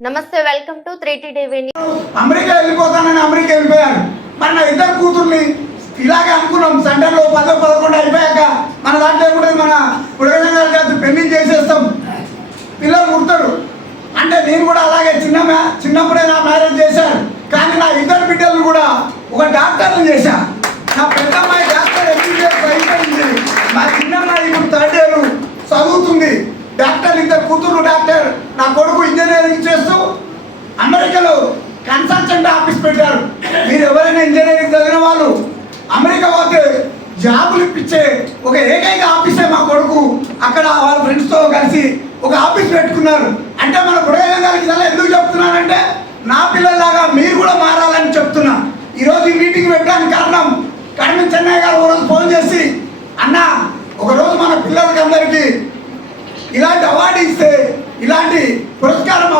నమస్తే welcome to three TV America వెళ్ళిపోతానని America వెళ్ళిపోయాను మరి నా ఇద్దరు కూతుర్ని ఇలాగే అనుకున్నాం. సెంటర్లో పదో పదకొండు అయిపోయాక మన దాంట్లో కూడా మన ఉడగజంగా కాదు పెళ్ళి చేసేస్తాం. పిల్లలు పుడతాడు అంటే నేను కూడా అలాగే చిన్న చిన్నప్పుడే నా మ్యారేజ్ చేశాను కానీ నా ఇద్దరు బిడ్డలు కూడా ఒక డాక్టర్ని చేశాను నా పెద్ద అమ్మాయి డాక్టర్ ఎంబీబీఎస్ అయిపోయింది మా చిన్న అమ్మాయి ఇప్పుడు థర్డ్ ఇయర్ చదువుతుంది డాక్టర్ ఇద్దరు కూతురు డాక్టర్ నా కొడుకు ఇంజనీరింగ్ చేస్తూ అమెరికాలో కన్సల్టెంట్ ఆఫీస్ పెట్టారు. మీరు ఎవరైనా ఇంజనీరింగ్ చదివిన వాళ్ళు అమెరికా పోతే జాబులు ఇప్పించే ఒక ఏకైక ఆఫీసే మా కొడుకు. అక్కడ వాళ్ళ ఫ్రెండ్స్తో కలిసి ఒక ఆఫీస్ పెట్టుకున్నారు. అంటే మన బుడగయ్య గారికి ఇలా ఎందుకు చెప్తున్నానంటే నా పిల్లల్లాగా మీరు కూడా మారాలని చెప్తున్నా. ఈరోజు ఈ మీటింగ్ పెట్టడానికి కారణం కడిమి చెన్నై గారు ఒకరోజు ఫోన్ చేసి అన్న ఒకరోజు మన పిల్లలకి అందరికీ ఇలాంటి అవార్డు ఇస్తే ఇలాంటి పురస్కారం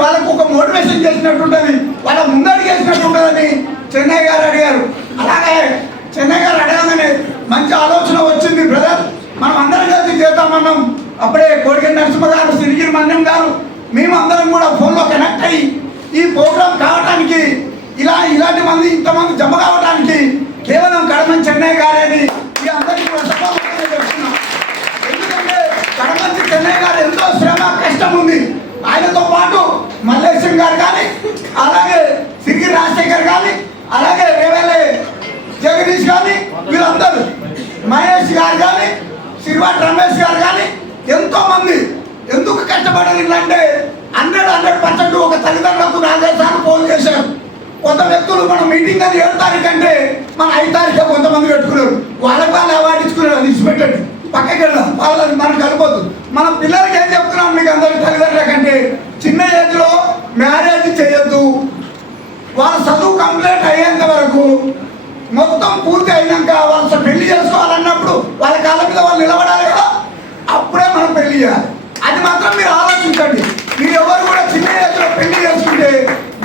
వాళ్ళకు ఒక మోటివేషన్ చేసినట్టు ఉంటుంది వాళ్ళ ముందడుగు వేసినట్టు ఉంటుందని చెన్నై గారు అడిగారు. అలాగే చెన్నై గారు అడగగానే మంచి ఆలోచన వచ్చింది బ్రదర్. మనం అందరం కలిసి చేద్దామన్నాం అప్పుడే కోడికి నరసింహ గారు సిరిగిరి మన్యం గారు మేము అందరం కూడా ఫోన్లో కనెక్ట్ అయ్యి ఈ ప్రోగ్రామ్ కావడానికి ఇలా ఇలాంటి మంది ఇంతమంది జమ కావడానికి కేవలం కడమని చెన్నై గారని ఈ అందరికీ కూడా సభాముఖంగా చెప్తున్నాం. ఎందుకంటే కడమంచి చెన్నై గారు ఎంతో శ్రమ కష్టం ఉంది. ఆయనతో పాటు మల్లేశం గారు కానీ అలాగే సిరిగి రాజశేఖర్ కానీ అలాగే రేవేలే జగదీష్ కానీ వీళ్ళందరూ. మహేష్ గారు కానీ శ్రీవాటి రమేష్ గారు కానీ ఎంతో మంది. ఎందుకు కష్టపడాలి హండ్రెడ్ హండ్రెడ్ పర్సెంట్ ఒక తల్లిదండ్రులకు నాలుగైదు సార్లు ఫోన్ చేశారు. కొంత వ్యక్తులు మన మీటింగ్ అని ఏడు తారీఖు అంటే మన ఐదు తారీఖు కొంతమంది పెట్టుకున్నారు. వాళ్ళకి వాళ్ళు అవార్డు ఇచ్చుకున్నారు అది ఇచ్చిపెట్టండి. పక్కకి వెళ్ళాం వాళ్ళని మనం కలిపోతుంది మన పిల్లలకి ఏం చెప్తున్నాం మీకు అందరి తల్లిదండ్రులకంటే చిన్న ఏజ్లో మ్యారేజ్ చేయొద్దు వాళ్ళ చదువు కంప్లీట్ అయ్యేంత వరకు మొత్తం పూర్తి అయినాక వాళ్ళతో పెళ్ళి చేసుకోవాలన్నప్పుడు వాళ్ళ కాళ్ళ మీద వాళ్ళు నిలబడాలి కదా? అప్పుడే మనం పెళ్ళి చేయాలి. అది మాత్రం మీరు ఆలోచించండి. మీరు ఎవరు కూడా చిన్న ఏజ్లో పెళ్ళి చేసుకుంటే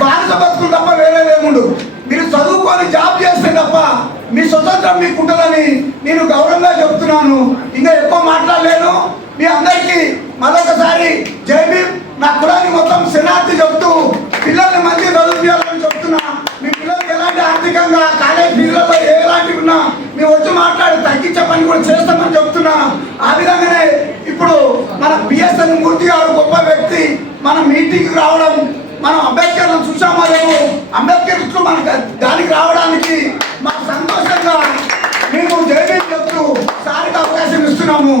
బానిస బతుకులు తప్ప వేరే లేముండు మీరు చదువుకొని జాబ్ చేస్తే తప్ప మీ స్వతంత్రం మీకు ఉంటుందని నేను గౌరవంగా చెప్తున్నాను. ఇంకా ఎక్కువ మాట్లాడలేను. మీ అందరికీ మరొకసారి జైబీ నా కులాన్ని మొత్తం శనార్థి చెప్తూ పిల్లల్ని మంచి చేయాలని చెప్తున్నా. మీ పిల్లలకి ఎలాంటి ఆర్థికంగా కాలేజ్ ఫీజులలో చెప్తున్నా. మేము వచ్చి మాట్లాడి తగ్గించే పని కూడా చేస్తామని చెప్తున్నా. ఆ విధంగానే ఇప్పుడు మన బిఎస్ఎన్ మూర్తి గారు గొప్ప వ్యక్తి. మన మీటింగ్ రావడం మనం అంబేద్కర్ను చూసామో లేమో అంబేద్కర్ మన దానికి రావడానికి మాకు సంతోషంగా మేము జైలు చెప్తూ సారికి అవకాశం ఇస్తున్నాము.